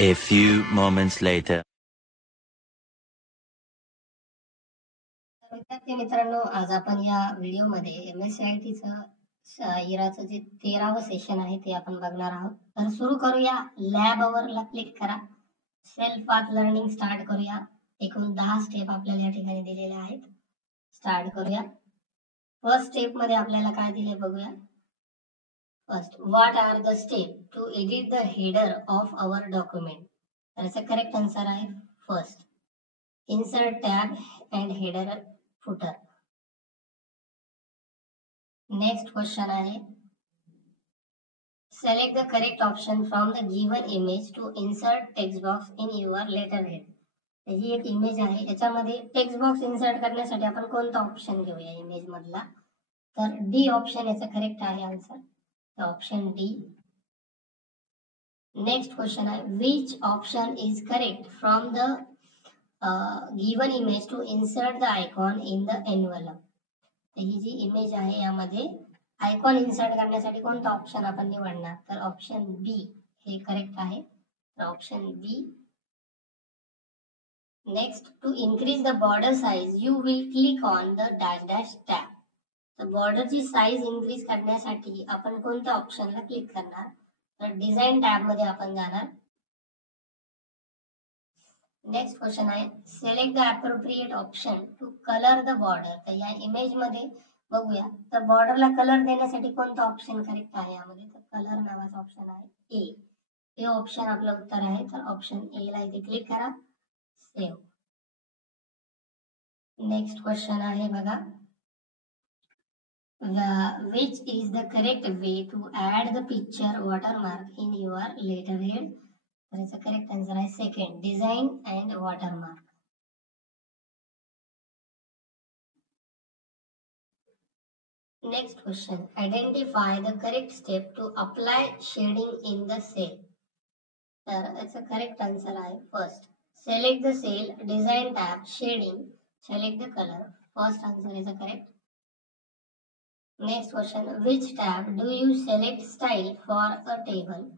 A few moments later. विद्यार्थी मित्रांनो, आज आपण या व्हिडिओमध्ये MSCIT चं इराचं जे 13वं सेशन आहे ते आपण बघणार आहोत. तर सुरू करूया. लॅब ला क्लिक करा. सेल्फ पाथ लर्निंग स्टार्ट करूया. एकूण 10 स्टेप आपल्याला या ठिकाणी दिलेल्या आहेत. स्टार्ट करूया. फर्स्ट स्टेप मध्ये आपल्याला काय दिले बघूया. First, what are the step to edit the header of our document. तर याचा करेक्ट आन्सर आहे first, insert tab and header footer. Next question आहे, select the correct option from the given image to insert text box in your letterhead. ही एक image आहे, याच्यामध्ये text box insert करण्यासाठी आपण कोणता ऑप्शन घेऊया इमेज मधला. तर डी ऑप्शन याचा करेक्ट आहे आन्सर, तर ऑप्शन डी. नेक्स्ट क्वेश्चन आहे, which option is correct from the given image to insert the icon in the envelope. ही जी इमेज आहे यामध्ये आयकॉन इन्सर्ट करण्यासाठी कोणता ऑप्शन आपण निवडणार. तर ऑप्शन बी हे करेक्ट आहे, तर option B. Next, to increase the border size you will click on the dash dash tab. तर बॉर्डरची साइज इन्क्रीज करण्यासाठी आपण कोणत्या ऑप्शनला क्लिक करणार. तर डिझाइन टॅब मध्ये आपण जाणार. नेक्स्ट क्वेश्चन आहे, select the appropriate option to colour the border. तर या इमेज मध्ये बघूया, तर बॉर्डरला कलर देण्यासाठी कोणता ऑप्शन करेक्ट आहे यामध्ये. तर कलर नावाचा ऑप्शन आहे ए. हे ऑप्शन आपलं उत्तर आहे, तर ऑप्शन ए ला इथे क्लिक करा. सेव्ह. नेक्स्ट क्वेश्चन आहे बघा, which is the correct way to add the picture watermark in your letterhead. तर याचा करेक्ट आन्सर आहे second, design and watermark. Next question, identify the correct step to apply shading in the cell. तर याचा correct answer आहे first, select the cell, design tab, shading, select the colour. First answer याचा correct. Next question, which tab do you select style for a table.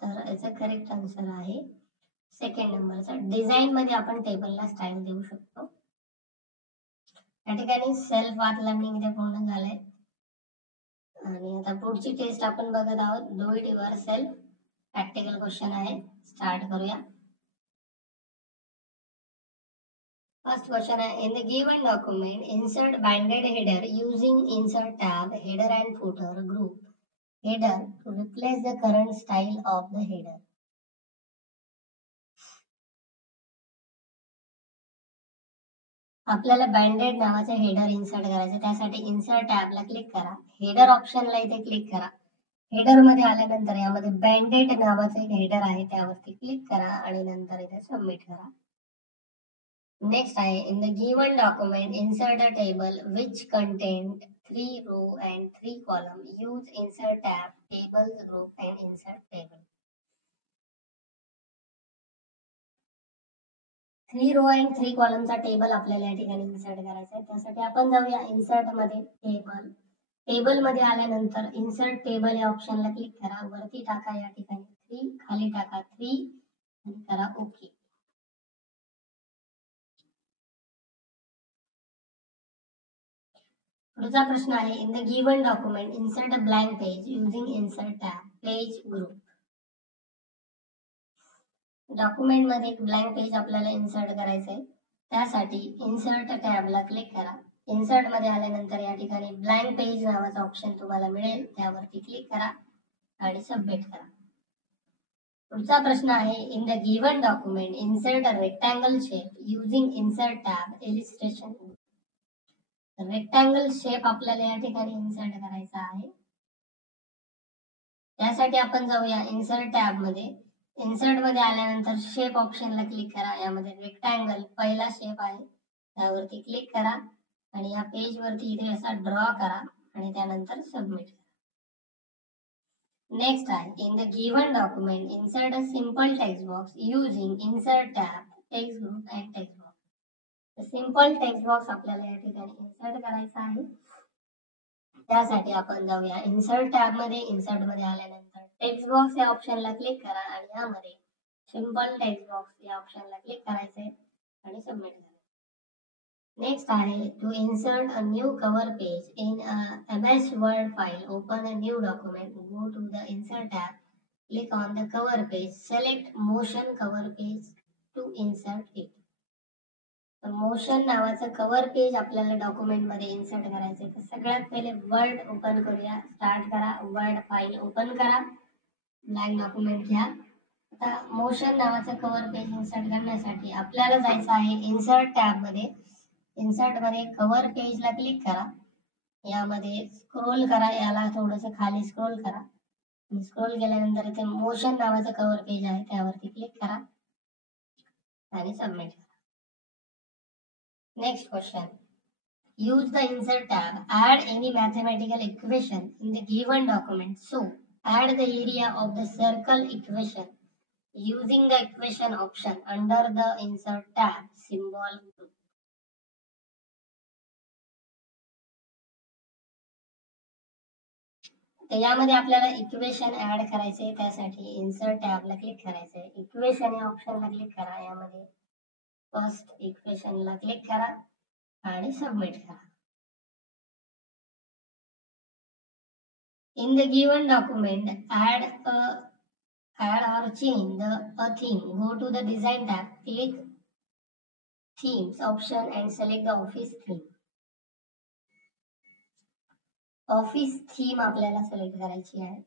तर याचा correct answer आहे second नंबरचा, design मध्ये आपण टेबलला स्टाईल देऊ शकतो. या ठिकाणी सेल्फ पाथ लर्निंग इथे पूर्ण झालंय आणि आता पुढची टेस्ट आपण बघत आहोत, do it your self. Practical question आहे, स्टार्ट करूया. फर्स्ट क्वेश्चन आहे, in the given document insert binded header using insert tab, header and footer group header to replace the current style of the header. आपल्याला binded नावाचा header insert करायचा, त्यासाठी insert टॅबला click करा. Header ऑप्शनला इथे click करा. Header मध्ये आल्यानंतर यामध्ये बाइंडेड नावाचं एक हेडर आहे, त्यावरती क्लिक करा आणि नंतर इथे सबमिट करा. नेक्स्ट आहे, in the given document insert a table which content 3 row and 3 column. Use insert tab, tables group and insert table. 3 row and 3 column चा टेबल आपल्याला या ठिकाणी इन्सर्ट करायचा आहे. त्यासाठी आपण जाऊया इन्सर्ट मध्ये, टेबल. टेबल मध्ये आल्यानंतर इन्सर्ट टेबल या ऑप्शनला क्लिक करा. वरती टाका या ठिकाणी 3, खाली टाका 3 आणि करा ओके. पुढचा प्रश्न आहे, in the given document insert a blank page using insert tab, page group. Document मध्ये एक ब्लँक पेज आपल्याला इन्सर्ट करायचं आहे, त्यासाठी इन्सर्ट टॅबला क्लिक करा. इन्सर्ट मध्ये आल्यानंतर या ठिकाणी ब्लँक पेज नावाचा ऑप्शन तुम्हाला मिळेल, त्यावरती क्लिक करा आणि सबमिट करा. पुढचा प्रश्न आहे, in the given document insert a rectangle shape using insert tab, illustration. Rectangle shape आपल्याला या ठिकाणी इन्सर्ट करायचा आहे, त्यासाठी आपण जाऊया इन्सर्ट टॅब मध्ये. इन्सर्ट मध्ये आल्यानंतर शेप ऑप्शनला क्लिक करा. यामध्ये रेक्टँगल पहिला शेप आहे, त्यावरती क्लिक करा आणि या पेज वरती इथे असा ड्रॉ करा आणि त्यानंतर सबमिट करा. नेक्स्ट आहे, in the given document insert a simple text box using insert tab, text group and text box. Simple text box आपल्याला या ठिकाणी इन्सर्ट करायचा आहे, त्यासाठी आपण जाऊया इन्सर्ट टॅब मध्ये. इन्सर्ट मध्ये आल्यानंतर टेक्स्ट बॉक्स या ऑप्शनला क्लिक करा आणि यामध्ये सिंपल टेक्स्ट बॉक्स या ऑप्शनला क्लिक करायचंय आणि सबमिट करायचं. नेक्स्ट आहे to insert a new cover page in MS Word file. Open a new document. Go to the insert tab. Click on the cover page. Select Motion cover page to insert it. Motion नावाचं cover page आपल्याला document मध्ये insert करायचं. तर सगळ्यात पहिले Word open करूया. Start करा. Word file open करा. ब्लँक डॉक्युमेंट घ्या. आता मोशन नावाचं कव्हर पेज इन्सर्ट करण्यासाठी आपल्याला जायचं आहे इन्सर्ट टॅब मध्ये. इन्सर्ट मध्ये कव्हर पेजला क्लिक करा. यामध्ये स्क्रोल करा. याला थोडंसं खाली स्क्रोल करा. स्क्रोल केल्यानंतर इथे मोशन नावाचं कव्हर पेज आहे त्यावरती क्लिक करा आणि सबमिट करा. Next question. Use the insert tab. Add any mathematical equation in the given document. So, add the area of the circle equation using the equation option under the insert tab symbol group. तर यामध्ये आपल्याला equation add करायचे. त्यासाठी insert टॅबला click करायचंय. Equation या ऑप्शनला click करा. यामध्ये फर्स्ट इक्वेशनला क्लिक करा आणि सबमिट करा. In the given document, add or change a theme. Go to the design tab, click themes option and select the office theme. Office theme आपल्याला select करायची आहे.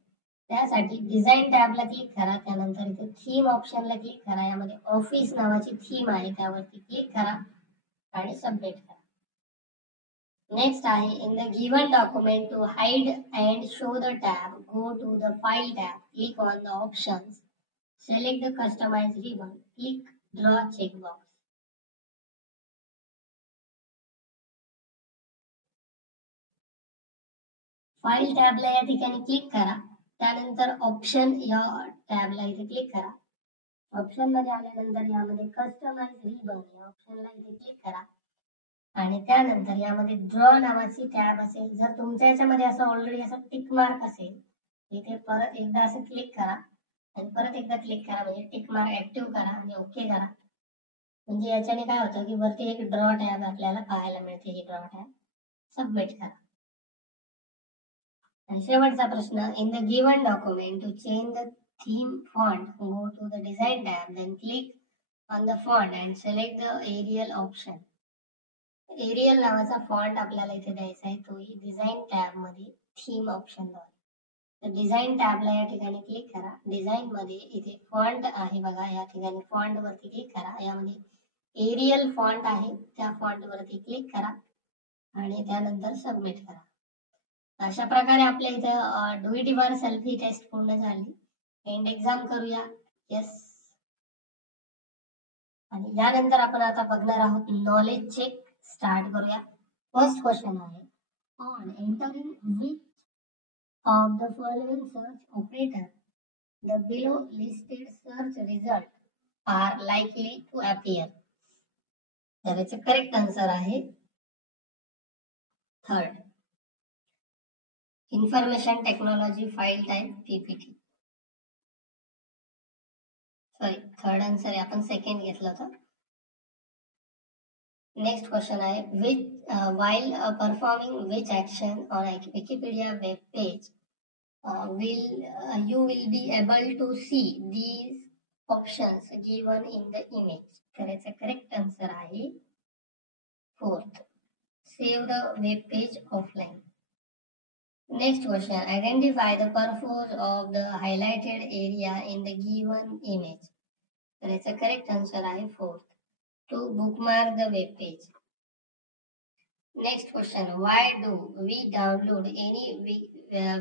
त्यासाठी डिझाइन टॅबला क्लिक करा. त्यानंतर इथे थीम ऑप्शनला क्लिक करा. यामध्ये ऑफिस नावाची थीम आहे त्यावरती क्लिक करा आणि सबमिट करा. नेक्स्ट आहे in the given document to hide and show the tab. Go to the file tab, click on the options, select the customize ribbon, click draw checkbox. File टॅबला या ठिकाणी click करा. त्यानंतर option या टॅबला इथे click करा. Option मध्ये आल्यानंतर यामध्ये कस्टमाइज रिबन या ऑप्शनला इथे क्लिक करा आणि त्यानंतर यामध्ये ड्रॉ नावाची टॅब असेल. जर तुमच्या याच्यामध्ये असं ऑलरेडी असं टिक मार्क असेल इथे परत एकदा असं क्लिक करा आणि परत एकदा क्लिक करा. म्हणजे टिक मार्क ऍक्टिव्ह करा आणि ओके करा. म्हणजे याच्याने काय होतं की वरती एक ड्रॉ टॅब आपल्याला पाहायला मिळते. ही ड्रॉ टॅब सबमिट करा. आणि शेवटचा प्रश्न in the given document to change the theme font. Go to the design tab, then click on the font and select the Arial option. Arial नावाचा फॉन्ट आपल्याला इथे द्यायचा आहे. तो डिझाइन टॅब मध्ये थीम ऑप्शन द्वारे. तर डिझाइन टॅबला या ठिकाणी क्लिक करा. डिझाइन मध्ये इथे फॉन्ट आहे बघा. या ठिकाणी फॉन्ट वरती क्लिक करा. यामध्ये एरियल फॉन्ट आहे त्या फॉन्ट वरती क्लिक करा आणि त्यानंतर सबमिट करा. अशा प्रकारे आपल्या इथं डू इट युअर सेल्फ ही टेस्ट पूर्ण झाली. एंड एक्झाम करूया. येस. आणि यानंतर आपण आता बघणार आहोत नॉलेज चेक. स्टार्ट करूया. फर्स्ट क्वेश्चन आहे on entering which of the following search operator the below listed search results are likely to appear. तर याचे करेक्ट आन्सर आहे third. Information technology file type PPT. Sorry, third answer आहे. आपण second घेतलं होतं. Next question आहे which while performing which action on a Wikipedia web page you will be able to see these options given in the image. तर याचा correct answer आहे fourth. Save the web page offline. Next question identify the purpose of the highlighted area in the given image. तर याचा correct answer आहे fourth. To bookmark the web page. Next question, why do we download any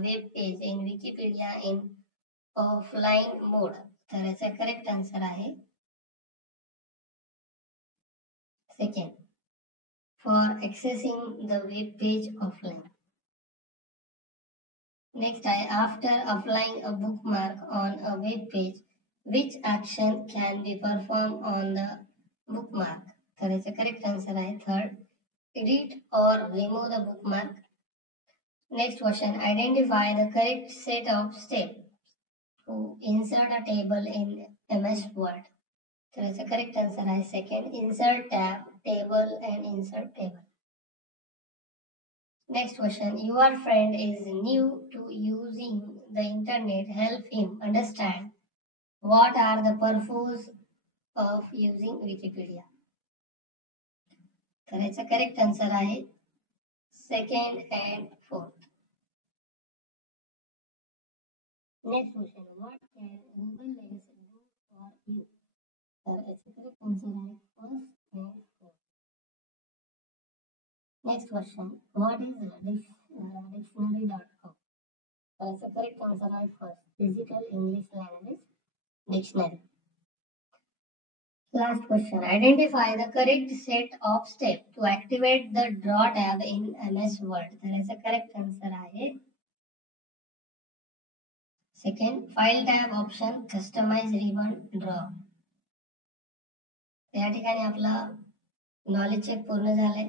web page in Wikipedia in offline mode? तर याचा correct answer आहे second. For accessing the web page offline. Next, after applying a bookmark on a web page, which action can be performed on the bookmark? तर याचा correct answer आहे third. Edit or remove the bookmark. Next question, identify the correct set of steps to insert a table in MS Word. So it's a correct answer is second, insert tab, table and insert table. Next question, your friend is new to using the internet. Help him understand what are the purpose of using Wikipedia. So it's a correct answer is second and fourth. Next question, what can Google Lens do for you? So it's a correct answer is first and fourth. Next question, what is dictionary.com? So it's a correct answer is first, Digital English Language Dictionary. Last question, identify the correct set of steps to activate the draw tab in MS Word. There is a correct answer आहे second, file tab option, customize ribbon draw. या ठिकाणी आपला knowledge check पूर्ण झाले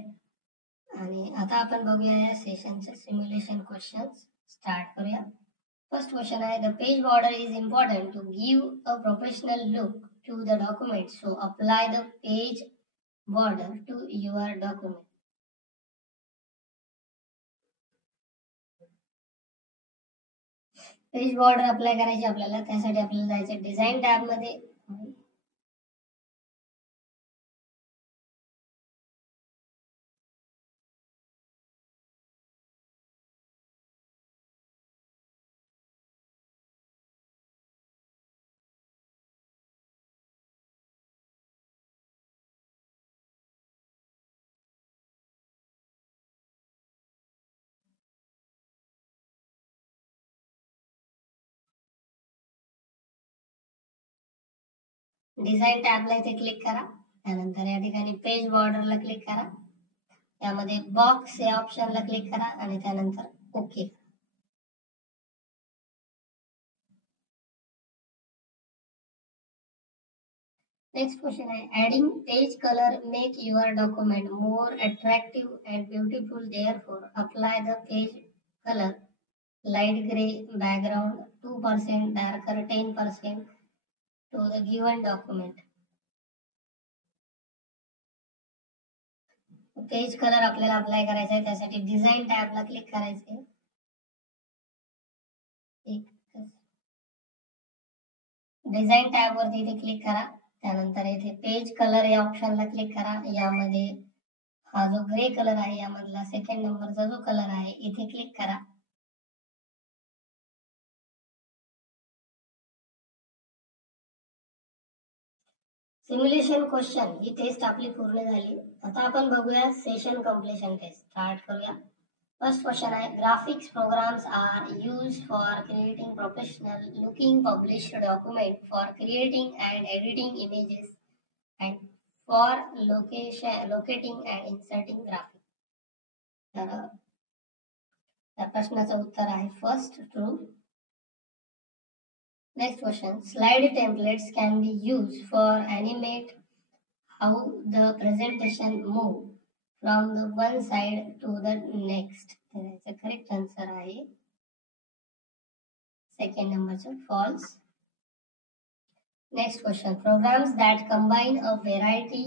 आणि आता आपण बघूया या सेशनचे सिम्युलेशन क्वेश्चन्स स्टार्ट करूया. फर्स्ट क्वेश्चन आहे, the page border is important to give a professional look to the document, so apply the page border to your document. Page border apply करायची आपल्याला, त्यासाठी आपल्याला जायचं डिझाइन टॅब मध्ये. Design टॅबला इथे click करा, त्यानंतर या ठिकाणी पेज बॉर्डरला क्लिक करा, त्यामध्ये बॉक्स या ऑप्शनला क्लिक करा आणि त्यानंतर ओके. नेक्स्ट क्वेश्चन आहे, adding page colour make your document more attractive and beautiful, therefore apply the page colour light gray background 2%, darker 10% to the given document. Page colour आपल्याला apply करायचा आहे, त्यासाठी design टॅबला click करायचे. Design tab वरती इथे click करा, त्यानंतर इथे पेज कलर या ऑप्शनला क्लिक करा. यामध्ये हा जो ग्रे कलर आहे यामधला सेकंड नंबरचा जो कलर आहे इथे क्लिक करा. सिम्युलेशन क्वेश्चन ही टेस्ट आपली पूर्ण झाली. आता आपण बघूया सेशन कंप्लीशन टेस्ट. स्टार्ट करूया. फर्स्ट क्वेश्चन आहे, graphics programs are used for creating professional looking published document, for creating and editing images and for locating and inserting graphic. तर या प्रश्नाचं उत्तर आहे first, true. Next question, slide templates can be used for animate how the presentation move from the one side to the next. The correct answer is second number, false. Next question, programs that combine a variety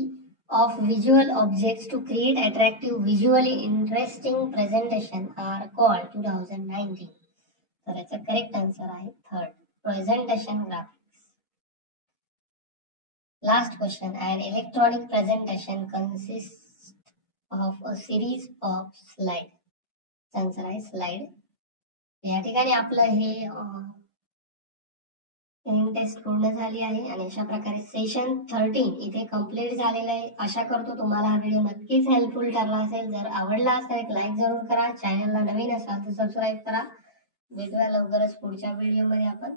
of visual objects to create attractive, visually interesting presentation are called 2019. So that's the correct answer is third, presentation graphics. Last question, an electronic presentation consists of a series of slides. Answer is slide. या ठिकाणी आपलं हे taste पूर्ण झाली आहे आणि अशा प्रकारे सेशन 13 इथे कंप्लीट झालेलं आहे. आशा करतो तुम्हाला हा व्हिडिओ नक्कीच हेल्पफुल ठरला असेल. जर आवडला असेल एक लाईक जरूर करा, चॅनलला नवीन असाल तर सबस्क्राईब करा. भेटूया लवकरच पुढच्या व्हिडिओमध्ये आपण.